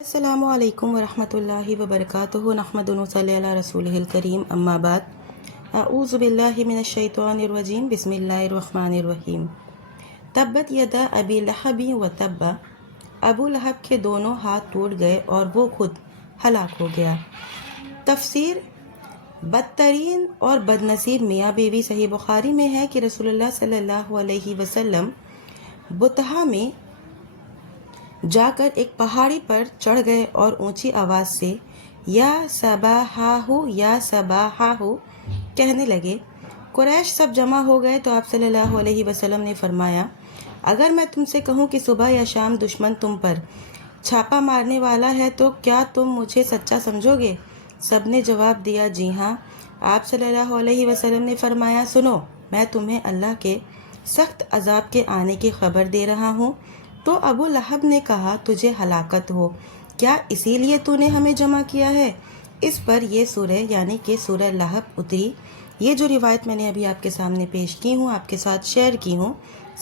السلام علیکم ورحمۃ اللہ وبرکاتہ نحمد و نصلی علی رسولہ الکریم اما بعد اعوذ باللہ من الشیطان الرجیم بسم اللہ الرحمن الرحیم تبت یدا ابی لہب و تب، ابو لہب کے دونوں ہاتھ ٹوٹ گئے اور وہ خود ہلاک ہو گیا۔ تفسیر: بدترین اور بدنصیب میاں بیوی صحیح بخاری میں ہے کہ رسول اللہ صلی اللہ علیہ وسلم بطحا میں جا کر ایک پہاڑی پر چڑھ گئے اور اونچی آواز سے یا صباحہ یا صباحہ کہنے لگے۔ قریش سب جمع ہو گئے تو آپ صلی اللہ علیہ وسلم نے فرمایا، اگر میں تم سے کہوں کہ صبح یا شام دشمن تم پر چھاپا مارنے والا ہے تو کیا تم مجھے سچا سمجھو گے؟ سب نے جواب دیا، جی ہاں۔ آپ صلی اللہ علیہ وسلم نے فرمایا، سنو، میں تمہیں اللہ کے سخت عذاب کے آنے کی خبر دے رہا ہوں۔ تو ابو لہب نے کہا، تجھے ہلاکت ہو، کیا اسی لیے تو نے ہمیں جمع کیا ہے؟ اس پر یہ سورہ یعنی کہ سورہ لہب اتری۔ یہ جو روایت میں نے ابھی آپ کے سامنے پیش کی ہوں، آپ کے ساتھ شیئر کی ہوں،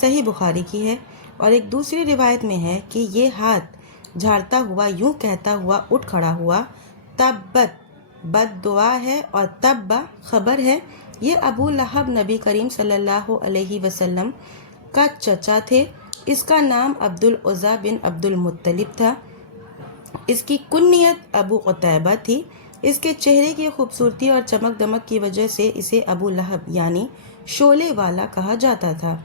صحیح بخاری کی ہے۔ اور ایک دوسری روایت میں ہے کہ یہ ہاتھ جھاڑتا ہوا یوں کہتا ہوا اٹھ کھڑا ہوا، تبت بد دعا ہے اور تبا خبر ہے۔ یہ ابو لہب نبی کریم صلی اللہ علیہ وسلم کا چچا تھے۔ اس کا نام عبد العزیٰ بن عبد المطلب تھا۔ اس کی کنیت ابو قتیبہ تھی۔ اس کے چہرے کی خوبصورتی اور چمک دمک کی وجہ سے اسے ابو لہب یعنی شعلے والا کہا جاتا تھا۔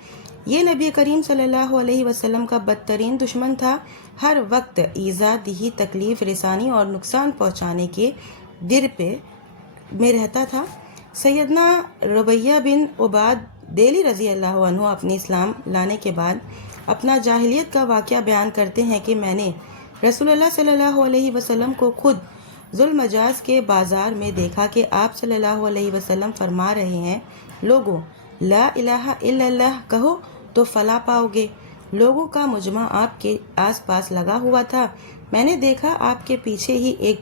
یہ نبی کریم صلی اللہ علیہ وسلم کا بدترین دشمن تھا۔ ہر وقت ایذا دہی، تکلیف رسانی اور نقصان پہنچانے کے در پہ میں رہتا تھا۔ سیدنا ربیہ بن عباد دیلی رضی اللہ عنہ اپنے اسلام لانے کے بعد اپنا جاہلیت کا واقعہ بیان کرتے ہیں کہ میں نے رسول اللہ صلی اللہ علیہ وسلم کو خود ذوالمجاز کے بازار میں دیکھا کہ آپ صلی اللہ علیہ وسلم فرما رہے ہیں، لوگوں لا الہ الا اللہ کہو تو فلاح پاؤ گے۔ لوگوں کا مجمع آپ کے آس پاس لگا ہوا تھا۔ میں نے دیکھا آپ کے پیچھے ہی ایک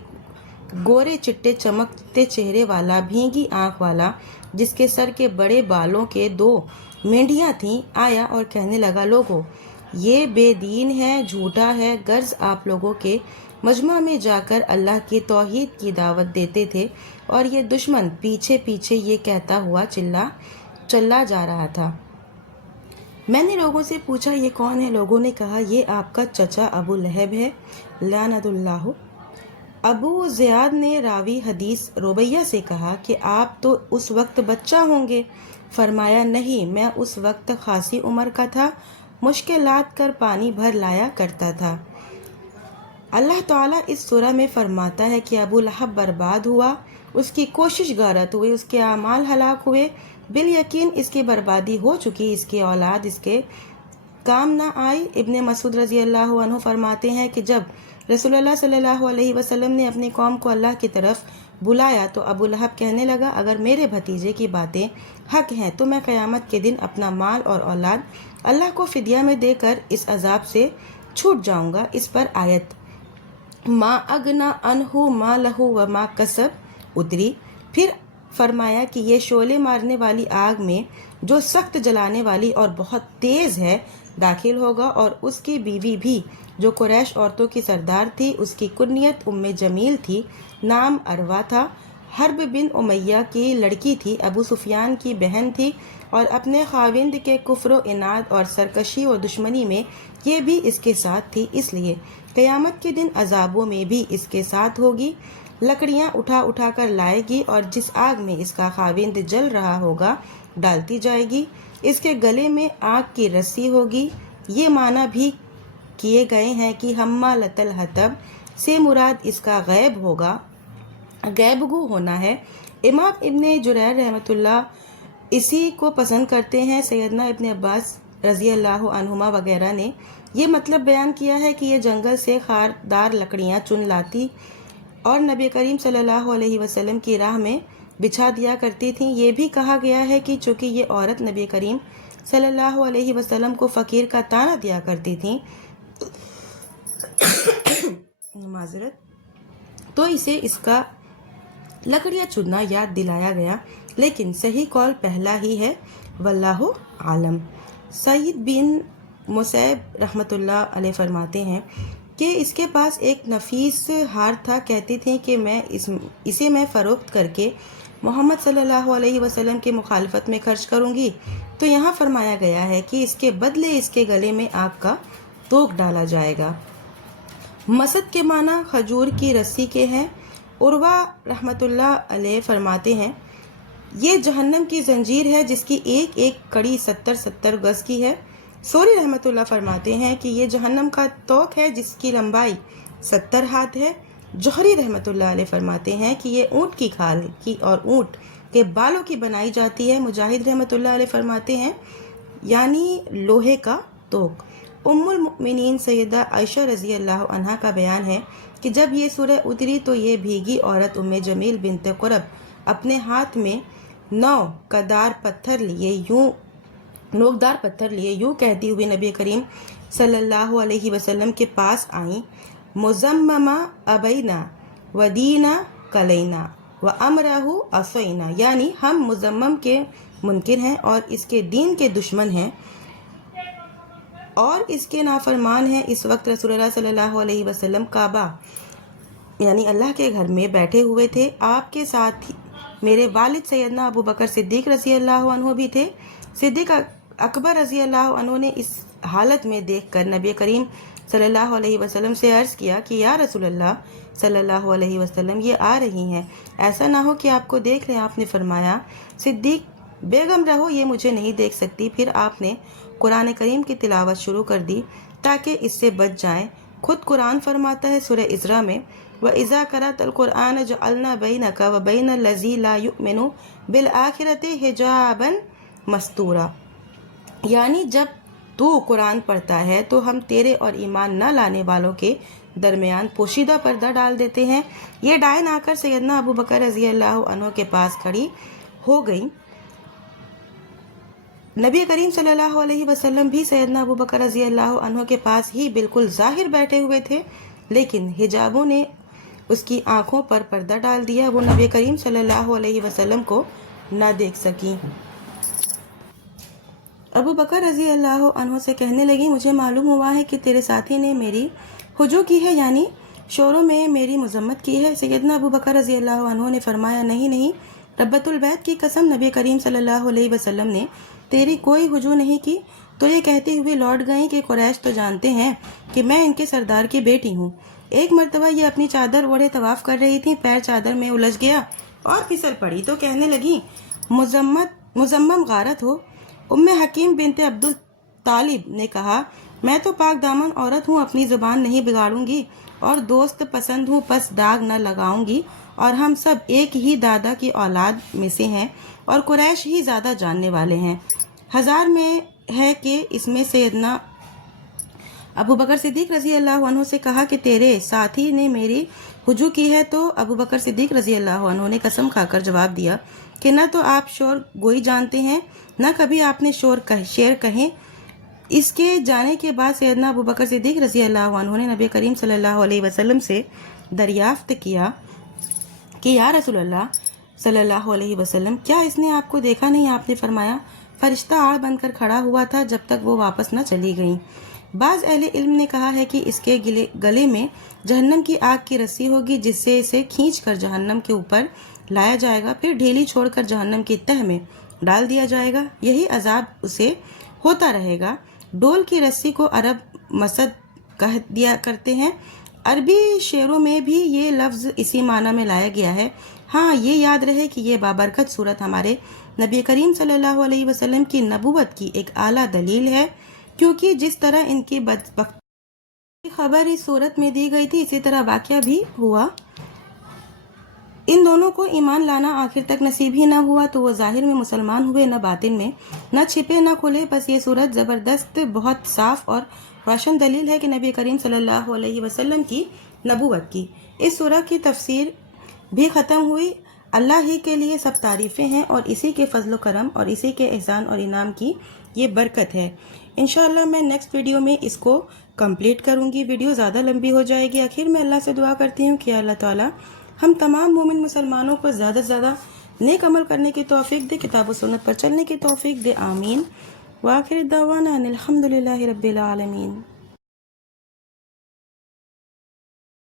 گورے چٹے چمکتے چہرے والا، بھینگی آنکھ والا، جس کے سر کے بڑے بالوں کے 2 مینڈیاں تھیں، آیا اور کہنے لگا، لوگوں یہ بے دین ہے، جھوٹا ہے، غرض آپ لوگوں کے مجمع میں جا کر اللہ کی توحید کی دعوت دیتے تھے اور یہ دشمن پیچھے پیچھے یہ کہتا ہوا چلا جا رہا تھا۔ میں نے لوگوں سے پوچھا، یہ کون ہے؟ لوگوں نے کہا، یہ آپ کا چچا ابو لہب ہے، لعنت اللہ۔ ابو زیاد نے راوی حدیث ربیہ سے کہا کہ آپ تو اس وقت بچہ ہوں گے؟ فرمایا، نہیں، میں اس وقت خاصی عمر کا تھا، مشکلات کر پانی بھر لایا کرتا تھا۔ اللہ تعالیٰ اس سورہ میں فرماتا ہے کہ ابو لہب برباد ہوا، اس کی کوشش غارت ہوئی، اس کے اعمال ہلاک ہوئے، بالیقین اس کی بربادی ہو چکی، اس کی اولاد اس کے کام نہ آئی۔ ابن مسعود رضی اللہ عنہ فرماتے ہیں کہ جب رسول اللہ صلی اللہ علیہ وسلم نے اپنی قوم کو اللہ کی طرف بلایا تو ابو لہب کہنے لگا، اگر میرے بھتیجے کی باتیں حق ہیں تو میں قیامت کے دن اپنا مال اور اولاد اللہ کو فدیہ میں دے کر اس عذاب سے چھوٹ جاؤں گا۔ اس پر آیت ما اغنی عنہ مالہ وما کسب اتری۔ پھر فرمایا کہ یہ شعلے مارنے والی آگ میں جو سخت جلانے والی اور بہت تیز ہے داخل ہوگا، اور اس کی بیوی بھی جو قریش عورتوں کی سردار تھی، اس کی کنیت ام جمیل تھی، نام اروا تھا، حرب بن امیہ کی لڑکی تھی، ابو سفیان کی بہن تھی، اور اپنے خاوند کے کفر و عناد اور سرکشی و دشمنی میں یہ بھی اس کے ساتھ تھی، اس لیے قیامت کے دن عذابوں میں بھی اس کے ساتھ ہوگی۔ لکڑیاں اٹھا اٹھا کر لائے گی اور جس آگ میں اس کا خاوند جل رہا ہوگا ڈالتی جائے گی۔ اس کے گلے میں آگ کی رسی ہوگی۔ یہ معنی بھی کیے گئے ہیں کہ حمالۃ الحطب سے مراد اس کا غیب گو ہونا ہے۔ امام ابن جریر رحمۃ اللہ اسی کو پسند کرتے ہیں۔ سیدنا ابن عباس رضی اللہ عنہما وغیرہ نے یہ مطلب بیان کیا ہے کہ یہ جنگل سے خاردار لکڑیاں چن لاتی اور نبی کریم صلی اللہ علیہ وسلم کی راہ میں بچھا دیا کرتی تھیں۔ یہ بھی کہا گیا ہے کہ چونکہ یہ عورت نبی کریم صلی اللہ علیہ وسلم کو فقیر کا طعنہ دیا کرتی تھیں تو اسے اس کا لکڑیاں چننا یاد دلایا گیا، لیکن صحیح قول پہلا ہی ہے، واللہ عالم۔ سعید بن مسیب رحمۃ اللہ علیہ فرماتے ہیں، کہ اس کے پاس ایک نفیس ہار تھا، کہتی تھیں کہ اسے میں فروخت کر کے محمد صلی اللہ علیہ وسلم کی مخالفت میں خرچ کروں گی، تو یہاں فرمایا گیا ہے کہ اس کے بدلے اس کے گلے میں آگ کا توق ڈالا جائے گا۔ مسد کے معنی کھجور کی رسی کے ہیں۔ عروہ رحمۃ اللہ علیہ فرماتے ہیں یہ جہنم کی زنجیر ہے جس کی ایک ایک کڑی 70 گز کی ہے۔ سوری رحمۃ اللہ فرماتے ہیں کہ یہ جہنم کا توق ہے جس کی لمبائی 70 ہاتھ ہے۔ جوہری رحمۃ اللہ علیہ فرماتے ہیں کہ یہ اونٹ کی کھال کی اور اونٹ کے بالوں کی بنائی جاتی ہے۔ مجاہد رحمۃ اللہ علیہ فرماتے ہیں یعنی لوہے کا توق۔ ام المؤمنین سیدہ عائشہ رضی اللہ عنہا کا بیان ہے کہ جب یہ سورہ اتری تو یہ بھیگی عورت ام جمیل بنت قرب اپنے ہاتھ میں نوکدار پتھر لیے یوں کہتی ہوئی نبی کریم صلی اللہ علیہ وسلم کے پاس آئیں، مزممہ ابینا ودینا کلینا وامرہ عصینا، یعنی ہم مزمم کے منکر ہیں اور اس کے دین کے دشمن ہیں اور اس کے نافرمان ہیں۔ اس وقت رسول اللہ صلی اللہ علیہ وسلم کعبہ یعنی اللہ کے گھر میں بیٹھے ہوئے تھے۔ آپ کے ساتھ میرے والد سیدنا ابو بکر صدیق رضی اللہ عنہ بھی تھے۔ صدیق اکبر رضی اللہ عنہ نے اس حالت میں دیکھ کر نبی کریم صلی اللہ علیہ وسلم سے عرض کیا کہ یا رسول اللہ صلی اللہ علیہ وسلم یہ آ رہی ہیں، ایسا نہ ہو کہ آپ کو دیکھ لیں۔ آپ نے فرمایا صدیق بیگم رہو، یہ مجھے نہیں دیکھ سکتی۔ پھر آپ نے قرآن کریم کی تلاوت شروع کر دی تاکہ اس سے بچ جائیں۔ خود قرآن فرماتا ہے سورہ اسراء میں وَإِذَا قَرَأْتَ الْقُرْآنَ جَعَلْنَا بَيْنَكَ وَبَيْنَ الَّذِي لَا يُؤْمِنُ بِالْآخِرَةِ حِجَابًا مَسْتُورًا، یعنی جب تو قرآن پڑھتا ہے تو ہم تیرے اور ایمان نہ لانے والوں کے درمیان پوشیدہ پردہ ڈال دیتے ہیں۔ یہ ڈائن آ کر سیدنا ابو بکر رضی اللہ عنہ کے پاس کھڑی ہو گئی۔ نبی کریم صلی اللہ علیہ وسلم بھی سیدنا ابو بکر رضی اللہ عنہ کے پاس ہی بالکل ظاہر بیٹھے ہوئے تھے، لیکن حجابوں نے اس کی آنکھوں پر پردہ ڈال دیا، وہ نبی کریم صلی اللہ علیہ وسلم کو نہ دیکھ سکیں۔ ابو بکر رضی اللہ عنہ سے کہنے لگی مجھے معلوم ہوا ہے کہ تیرے ساتھی نے میری ہجو کی ہے، یعنی شوروں میں میری مذمت کی ہے۔ سیدنا ابو بکر رضی اللہ عنہ نے فرمایا نہیں نہیں، ربۃ البیت کی قسم، نبی کریم صلی اللہ علیہ وسلم نے تیری کوئی ہجو نہیں کی۔ تو یہ کہتے ہوئے لوٹ گئیں کہ قریش تو جانتے ہیں کہ میں ان کے سردار کی بیٹی ہوں۔ ایک مرتبہ یہ اپنی چادر اوڑھے طواف کر رہی تھی، پیر چادر میں الجھ گیا اور پھسل پڑی تو کہنے لگی مزمم غارت ہو۔ ام حکیم بنت عبد الطالب نے کہا میں تو پاک دامن عورت ہوں، اپنی زبان نہیں بگاڑوں گی اور دوست پسند ہوں، پس داغ نہ لگاؤں گی، اور ہم سب ایک ہی دادا کی اولاد میں سے ہیں اور قریش ہی زیادہ جاننے والے ہیں۔ 1000 میں ہے کہ اس میں سیدنا ابو بکر صدیق رضی اللہ عنہ سے کہا کہ تیرے ساتھی نے میری ہجو کی ہے، تو ابو بکر صدیق رضی اللہ عنہ نے قسم کھا کر جواب دیا کہ نہ تو آپ شور گوئی جانتے ہیں، نہ کبھی آپ نے شعر کہیں۔ اس کے جانے کے بعد سیدنا ابو بکر صدیق رضی اللہ عنہ نے نبی کریم صلی اللہ علیہ وسلم سے دریافت کیا کہ یا رسول اللہ صلی اللہ علیہ وسلم کیا اس نے آپ کو دیکھا نہیں؟ آپ نے فرمایا فرشتہ آڑ بن کر کھڑا ہوا تھا جب تک وہ واپس نہ چلی گئیں۔ بعض اہل علم نے کہا ہے کہ اس کے گلے میں جہنم کی آگ کی رسی ہوگی جس سے اسے کھینچ کر جہنم کے اوپر لایا جائے گا، پھر ڈھیلی چھوڑ کر جہنم کی تہ میں ڈال دیا جائے گا، یہی عذاب اسے ہوتا رہے گا۔ ڈول کی رسی کو عرب مسد کہہ دیا کرتے ہیں، عربی شعروں میں بھی یہ لفظ اسی معنی میں لایا گیا ہے۔ ہاں یہ یاد رہے کہ یہ بابرکت صورت ہمارے نبی کریم صلی اللہ علیہ وسلم کی نبوت کی ایک اعلیٰ دلیل ہے، کیونکہ جس طرح ان کی بدبختی کی خبر اس صورت میں دی گئی تھی اسی طرح واقعہ بھی ہوا۔ ان دونوں کو ایمان لانا آخر تک نصیب ہی نہ ہوا تو وہ ظاہر میں مسلمان ہوئے، نہ باطن میں، نہ چھپے نہ کھلے۔ بس یہ صورت زبردست، بہت صاف اور روشن دلیل ہے کہ نبی کریم صلی اللہ علیہ وسلم کی نبوت کی۔ اس سورہ کی تفسیر بھی ختم ہوئی۔ اللہ ہی کے لیے سب تعریفیں ہیں اور اسی کے فضل و کرم اور اسی کے احسان اور انعام کی یہ برکت ہے۔ انشاءاللہ میں نیکسٹ ویڈیو میں اس کو کمپلیٹ کروں گی، ویڈیو زیادہ لمبی ہو جائے گی۔ آخر میں اللہ سے دعا کرتی ہوں کہ اللہ تعالیٰ ہم تمام مومن مسلمانوں کو زیادہ سے زیادہ نیک عمل کرنے کی توفیق دے، کتاب و سنت پر چلنے کی توفیق دے، آمین۔ وآخر دعوانا ان الحمدللہ رب العالمین۔